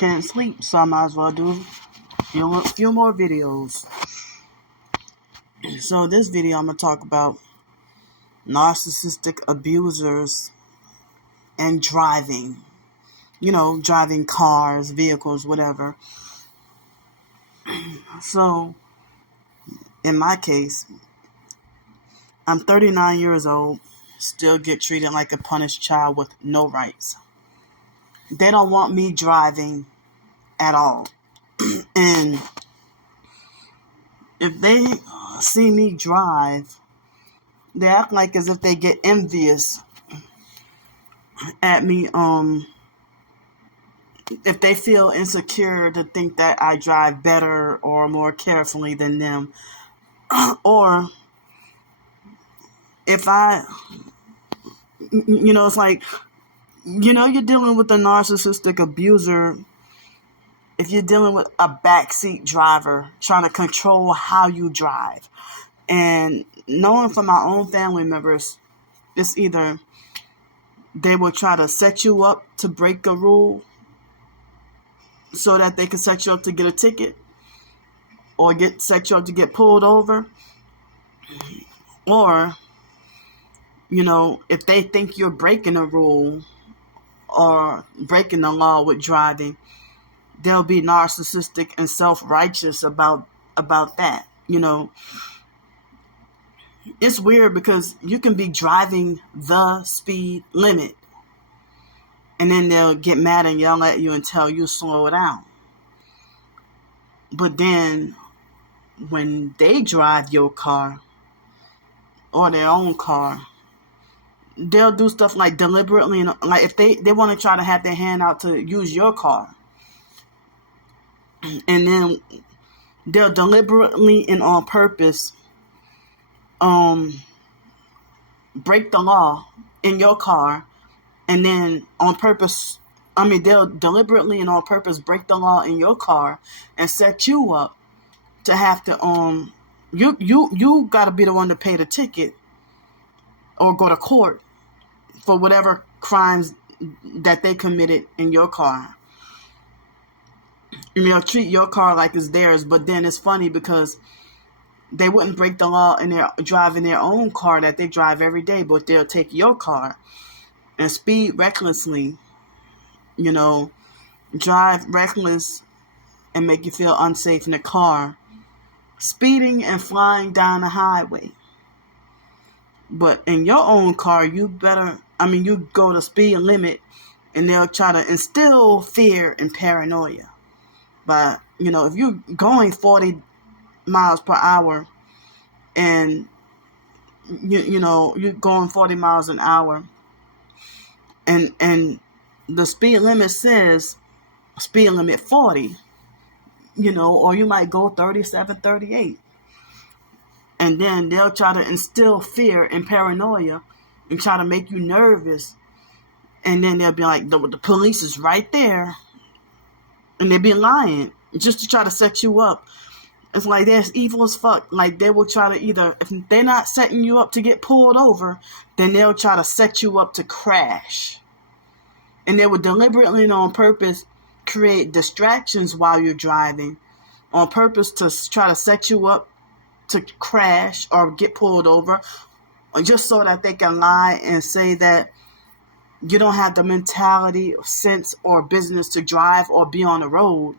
can't sleep, so I might as well do a few more videos. So this video I'm going to talk about narcissistic abusers and driving. Driving cars, vehicles, whatever. So, in my case, I'm 39 years old, still get treated like a punished child with no rights. They don't want me driving at all. And if they see me drive, they act like as if they get envious at me, if they feel insecure to think that I drive better or more carefully than them. Or if it's like, you're dealing with a narcissistic abuser if you're dealing with a backseat driver trying to control how you drive. And knowing from my own family members, it's either they will try to set you up to break a rule so that they can set you up to get a ticket, or set you up to get pulled over. Or, if they think you're breaking a rule or breaking the law with driving, they'll be narcissistic and self-righteous about that. It's weird because you can be driving the speed limit, and then they'll get mad and yell at you and tell you slow it down. But then when they drive your car or their own car, they'll do stuff like deliberately, like if they want to try to have their hand out to use your car, and then they'll deliberately and on purpose break the law in your car, and then they'll deliberately and on purpose break the law in your car and set you up to have to you got to be the one to pay the ticket or go to court for whatever crimes that they committed in your car. And they'll treat your car like it's theirs. But then it's funny because they wouldn't break the law in their driving their own car that they drive every day, but they'll take your car and speed recklessly, drive reckless and make you feel unsafe in the car, speeding and flying down the highway. But in your own car, you go the speed limit, and they'll try to instill fear and paranoia. But, if you're going 40 miles per hour and, you're going 40 miles an hour and the speed limit says speed limit 40, or you might go 37, 38. And then they'll try to instill fear and paranoia and try to make you nervous. And then they'll be like, the police is right there. And they'll be lying just to try to set you up. It's like they're evil as fuck. Like they will try to either, if they're not setting you up to get pulled over, then they'll try to set you up to crash. And they will deliberately and on purpose create distractions while you're driving on purpose to try to set you up to crash or get pulled over, or just so that they can lie and say that you don't have the mentality, sense, or business to drive or be on the road,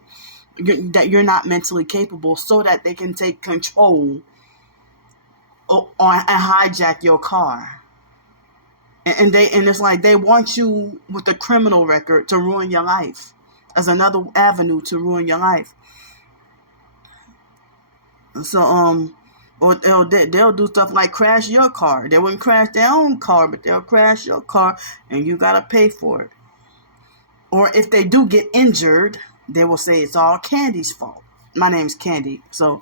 that you're not mentally capable, so that they can take control and hijack your car. And it's like they want you with a criminal record to ruin your life, as another avenue to ruin your life. So or they'll do stuff like crash your car. They wouldn't crash their own car, but they'll crash your car, and you gotta pay for it. Or if they do get injured, they will say it's all Candy's fault. My name's Candy, so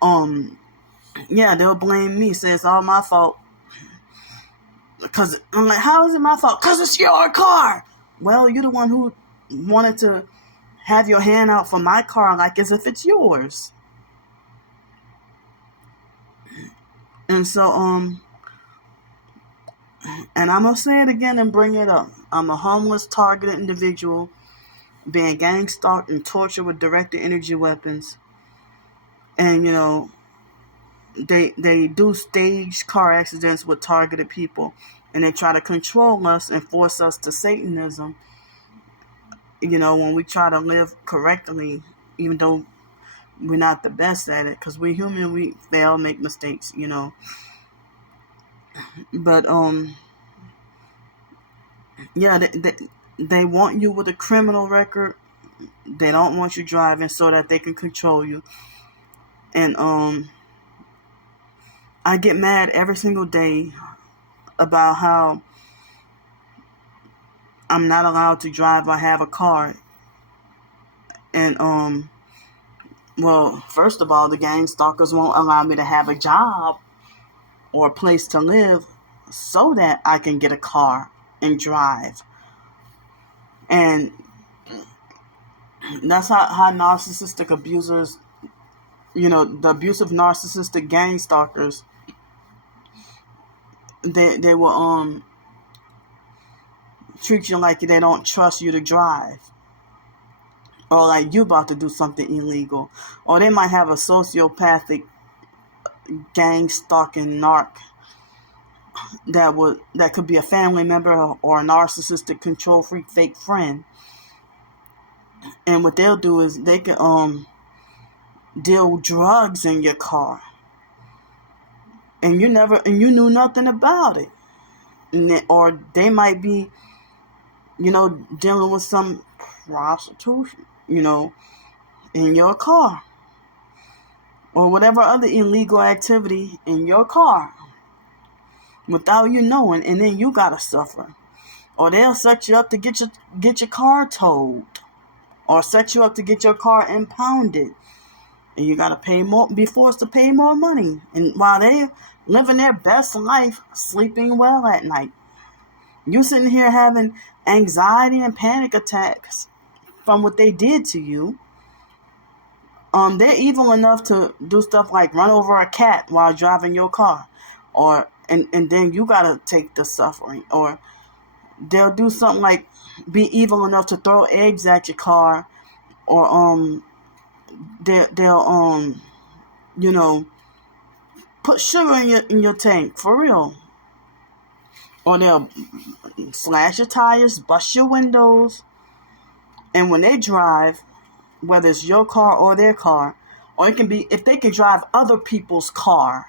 they'll blame me, say it's all my fault. Because I'm like, how is it my fault? Because it's your car. Well, you're the one who wanted to have your hand out for my car like as if it's yours. And so, and I'm going to say it again and bring it up. I'm a homeless, targeted individual. being gang stalked and tortured with directed energy weapons. And, they do staged car accidents with targeted people. And they try to control us and force us to Satanism, when we try to live correctly, even though we're not the best at it, because we're human, we fail, make mistakes, But, yeah, they want you with a criminal record. They don't want you driving so that they can control you. And, I get mad every single day about how I'm not allowed to drive or have a car. And, well, first of all, the gang stalkers won't allow me to have a job or a place to live so that I can get a car and drive. And that's how narcissistic abusers, the abusive narcissistic gang stalkers, they will treat you like they don't trust you to drive, or like you about to do something illegal, or they might have a sociopathic gang stalking narc that could be a family member or a narcissistic control freak fake friend. And what they'll do is they can deal drugs in your car, and you knew nothing about it. Or they might be, dealing with some prostitution, in your car, or whatever other illegal activity in your car without you knowing, and then you gotta suffer. Or they'll set you up to get your car towed, or set you up to get your car impounded, and you gotta be forced to pay more money. And while they living their best life, sleeping well at night, you sitting here having anxiety and panic attacks from what they did to you. They're evil enough to do stuff like run over a cat while driving your car, and then you gotta take the suffering. Or they'll do something like be evil enough to throw eggs at your car, or they'll put sugar in your tank for real. Or they'll slash your tires, bust your windows. And when they drive, whether it's your car or their car, or it can be if they can drive other people's car,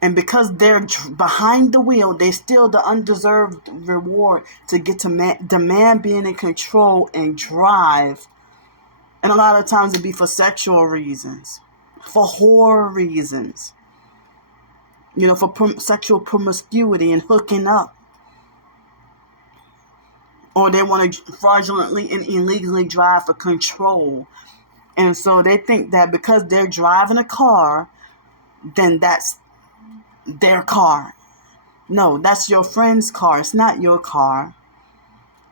and because they're behind the wheel, they steal the undeserved reward to get to demand being in control and drive. And a lot of times it'd be for sexual reasons, for horror reasons, for sexual promiscuity and hooking up. Or they want to fraudulently and illegally drive for control. And so they think that because they're driving a car, then that's their car. No, that's your friend's car. It's not your car.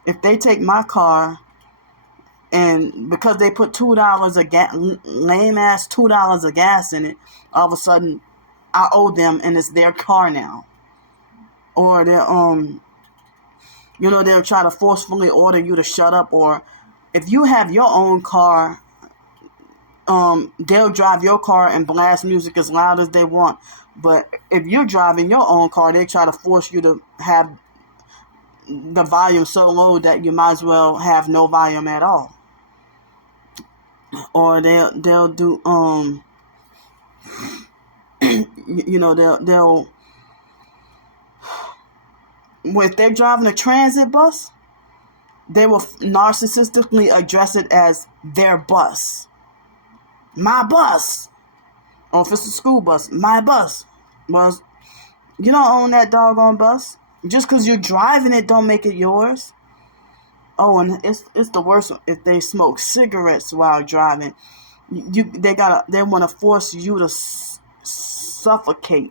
If they take my car, and because they put $2 lame ass $2 of gas in it, all of a sudden I owe them, and it's their car now. Or they'll they'll try to forcefully order you to shut up. Or if you have your own car, they'll drive your car and blast music as loud as they want. But if you're driving your own car, they try to force you to have the volume so low that you might as well have no volume at all. Or they'll do they'll if they're driving a transit bus, they will narcissistically address it as their bus. My bus. Or if it's a school bus, my bus. Well, you don't own that doggone bus. Just because you're driving it don't make it yours. Oh, and it's the worst if they smoke cigarettes while driving. They want to force you to suffocate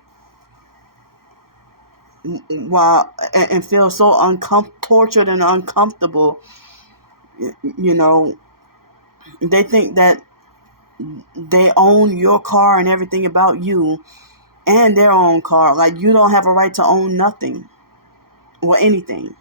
while and feel so tortured and uncomfortable. They think that they own your car and everything about you, and their own car. Like you don't have a right to own nothing or anything.